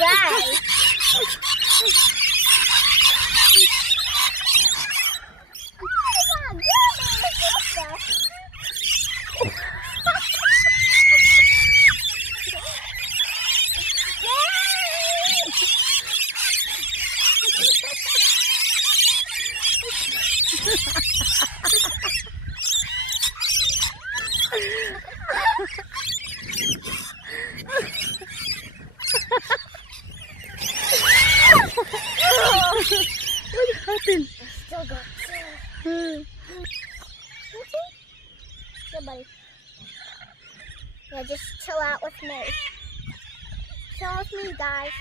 Bye. What happened? I still got two. Yeah, buddy. Yeah, just chill out with me. Chill with me, guys.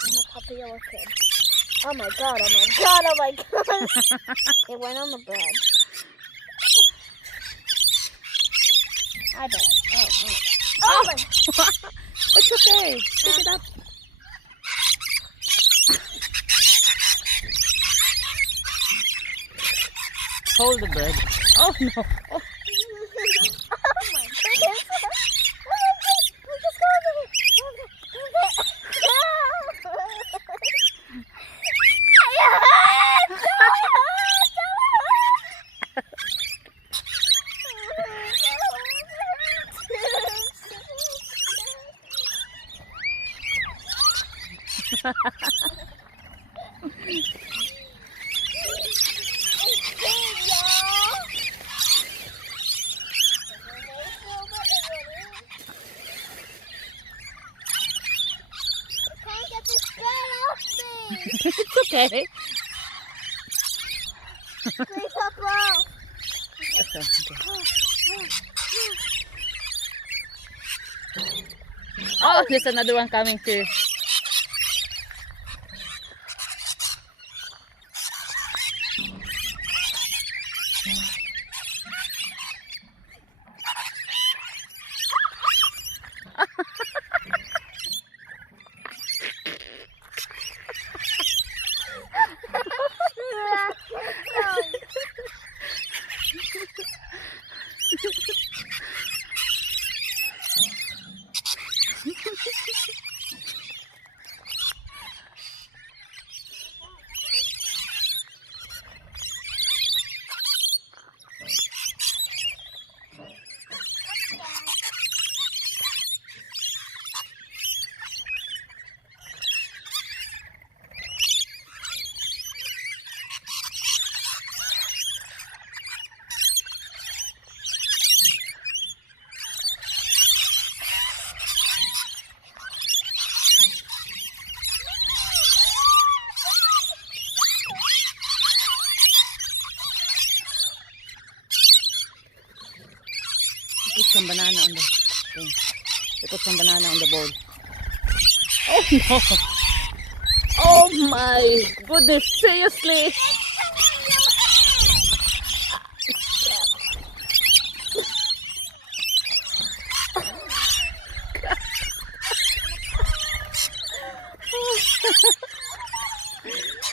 I'm a puppy or a kid. Oh my god, oh my god, oh my god. It went on the bed. Hi, bed. Oh my. It's okay. Pick it up. Hold the bird. Oh no. Oh. Oh my goodness. Just go over here. It's okay. Please up low. Oh, there's another one coming too. Put some banana on the thing. Put some banana on the bowl. Oh no! Oh my goodness! Seriously!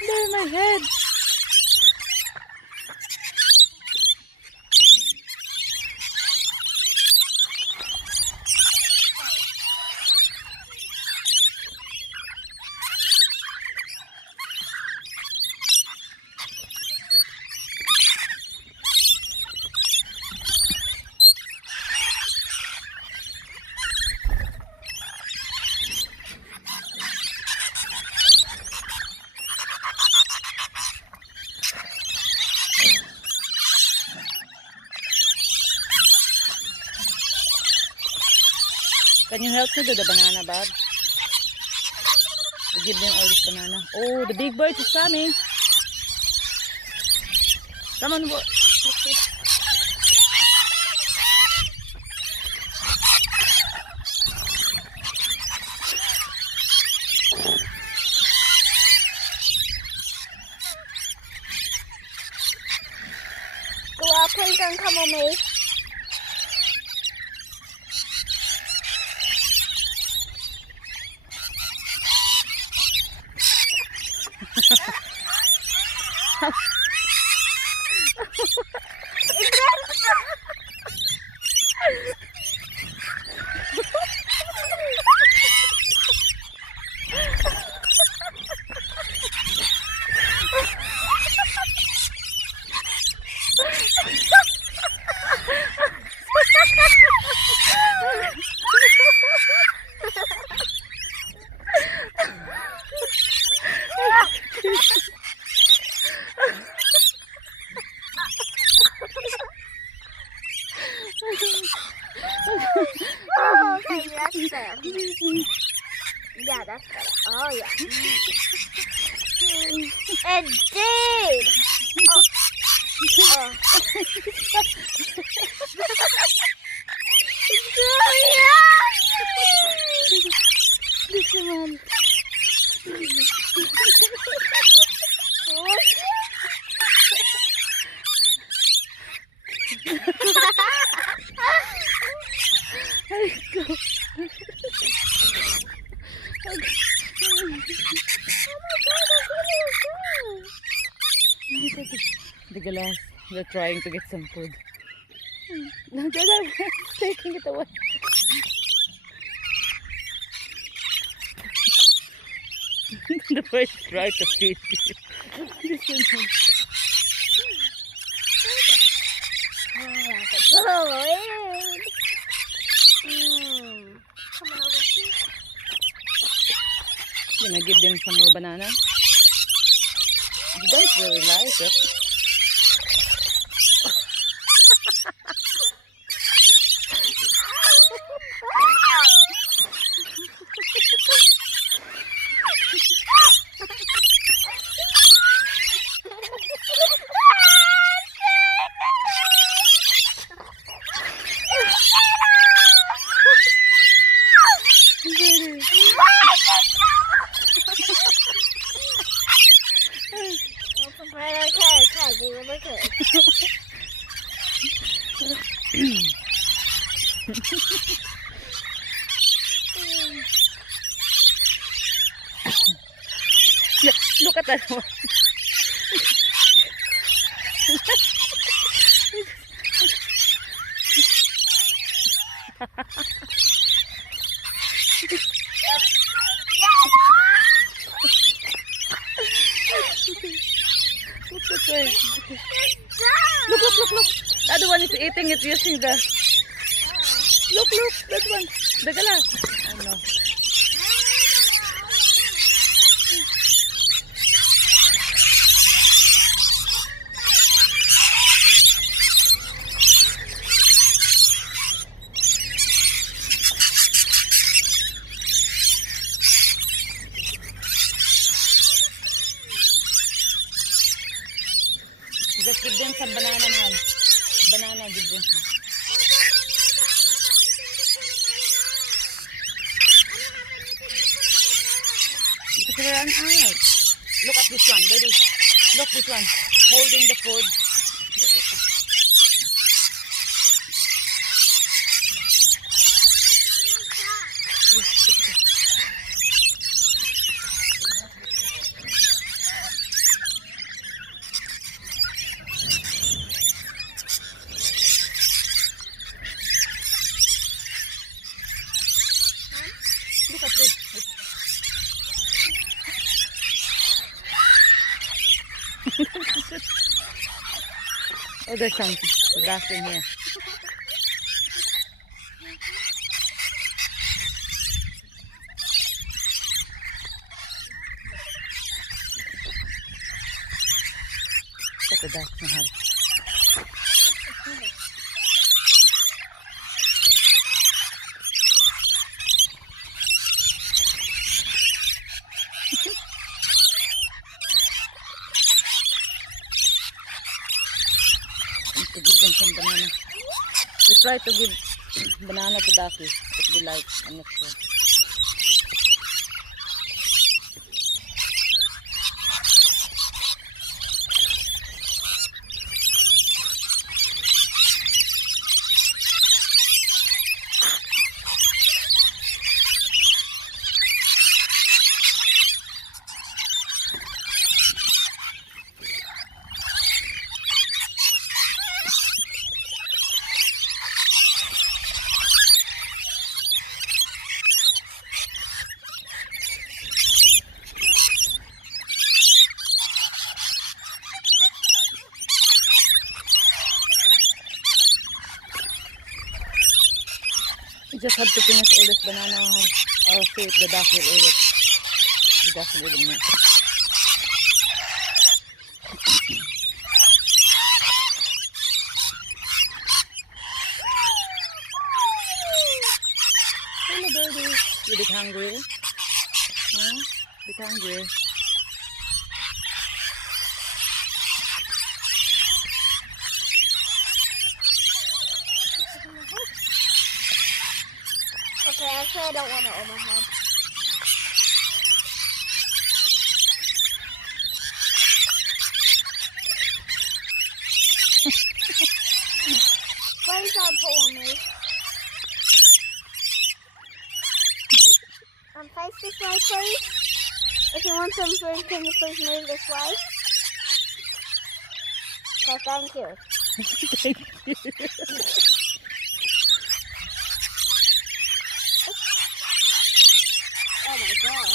They're in my head. Can you help me do the banana, Bob? To give them all this banana. Oh, the big bird is coming. Come on, what? Go out, please don't come on me. Oh, okay, that's better. Yeah, that's better. Oh, yeah. It did. Oh. Oh. This one. Ay, go. The glass. They're trying to get some food. No, they're taking it away. The bird tried to feed you. This one. Come on over here. Gonna give them some more banana. They don't really like it. Look at that one. Look that way. Look. The other one is eating it using the... Look, that one. The glass. Oh no. Just give them some banana now. Banana, give them some. Because they run out. Look at this one, baby. Look this one. Holding the food. Look at this. Oh, there's some dust in here. Look at the dust, Mahal. To give them some banana. We try to give banana to Ducky, but they like, I'm not sure. You just have to finish all this banana. I'll see if the duck will eat it. The duck will eat it. Hello, baby. You bit hungry? Huh? Bit hungry? Okay, actually I don't want it on my head. Please don't pull on me. Face this way, please. If you want some food, can you please move this way? Okay, thank you. Thank you. Oh my god.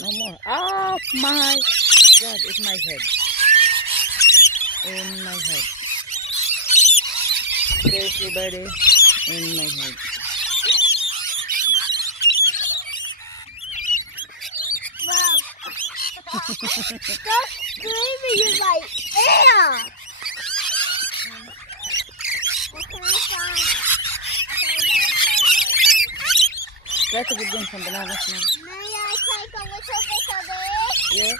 No more. Oh my god, it's my head. In my head. Seriously, buddy. In my head. Mom. Stop screaming in my ear. What can I find? That's a good one from bananas now. May I take a little bit of it? Yeah.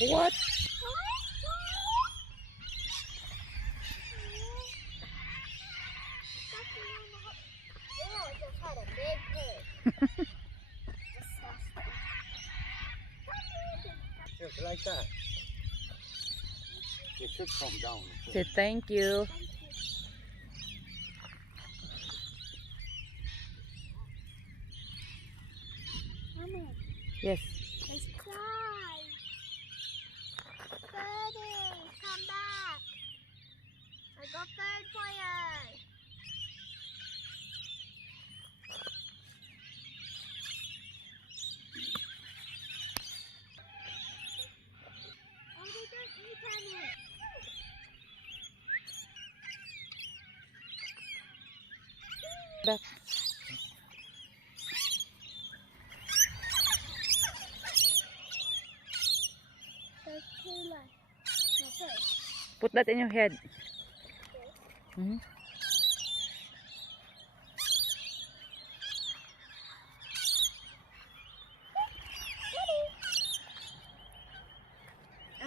What? Just like that. It should come down. Say thank you. Mommy, Yes. let's cry. Birdie, come back. I got food for you. Oh, they don't eat any. Back. There's two left. Okay. Put that in your head. I'm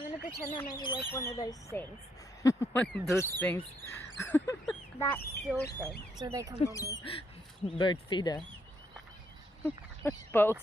gonna pretend I'm gonna like one of those things. One of those things. That still thing. So they come on me. Bird feeder. Pose.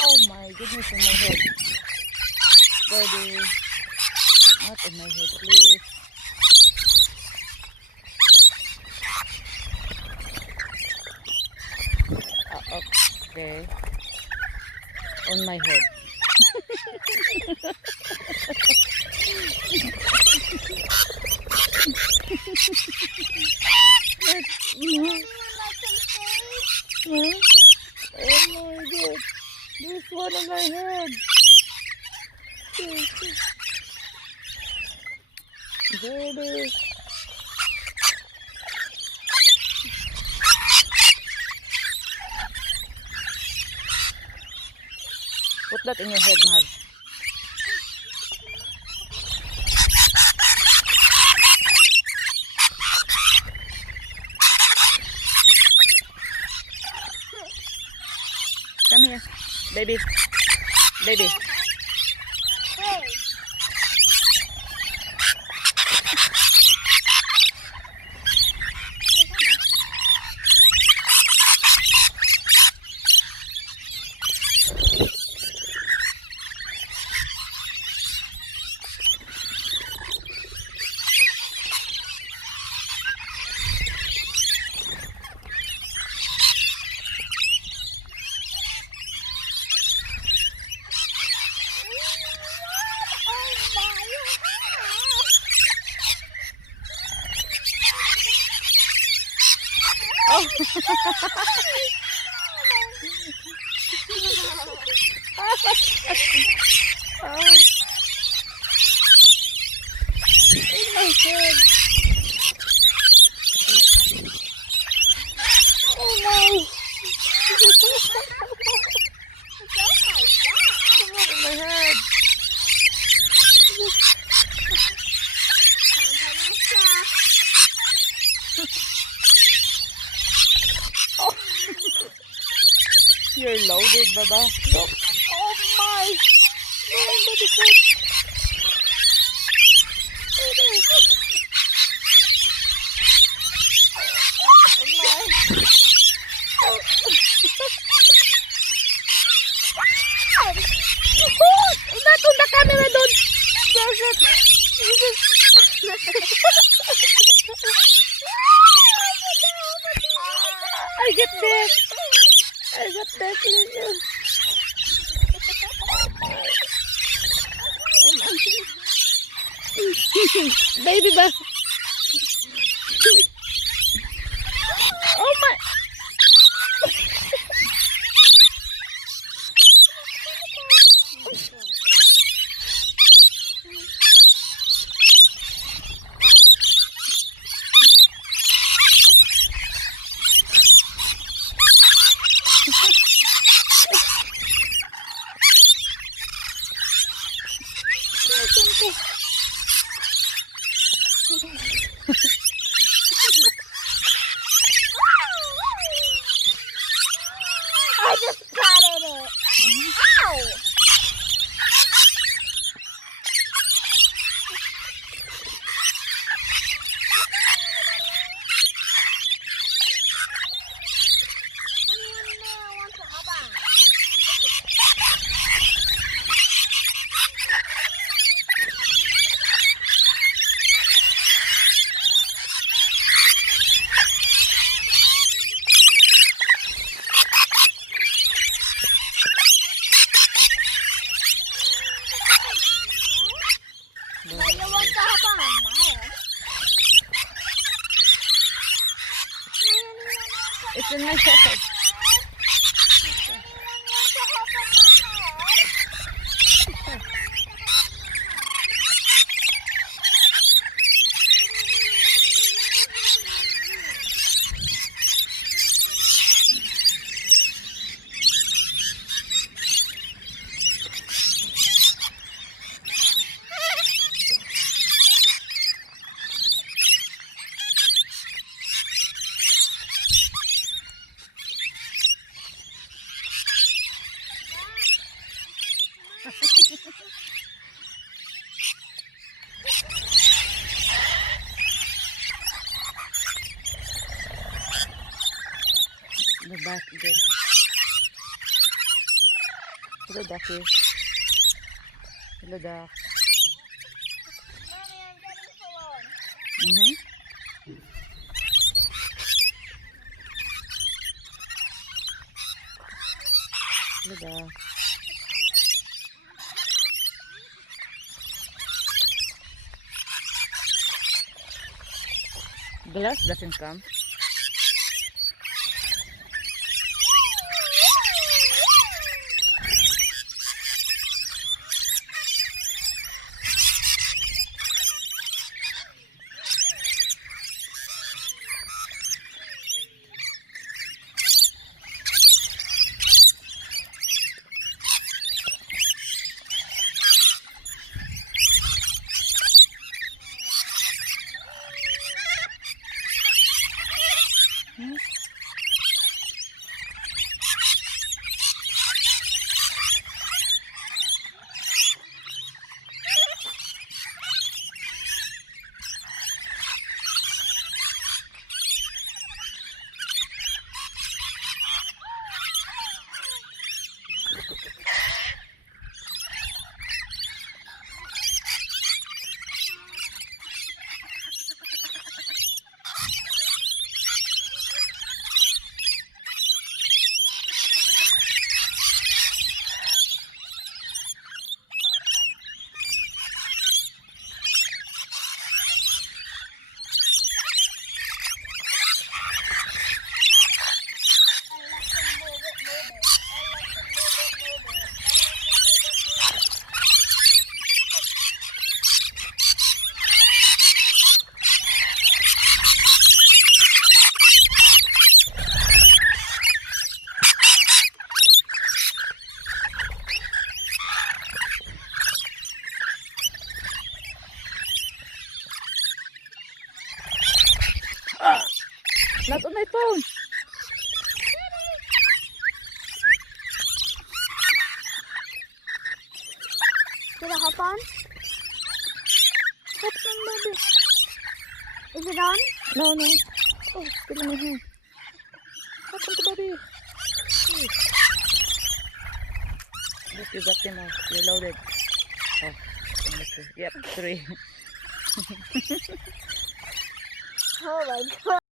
Oh my goodness, in my head. Birdie. Not in my head, please. Okay. On my head. Huh? Oh my god. There's one on my head. There it is. Put that in your head, Mahal. Come here, baby. Baby. Wait. You're loaded, Baba. Look. Oh my. Oh, that is it. Not on the camera, don't. I get this. I got that little. Baby ba? Oh my. I just patted it. Ow! It's in my head. The back again. Hello, Ducky. Hello, Duck. Mommy, I'm getting full on. Luda. Glass doesn't come. Not on my phone. Did it hop on? Hop on, baby. Is it on? No, no. Oh, still in my hand. Hop on to baby. Look, you got them out. You're loaded. Oh, yep, 3. Oh my god.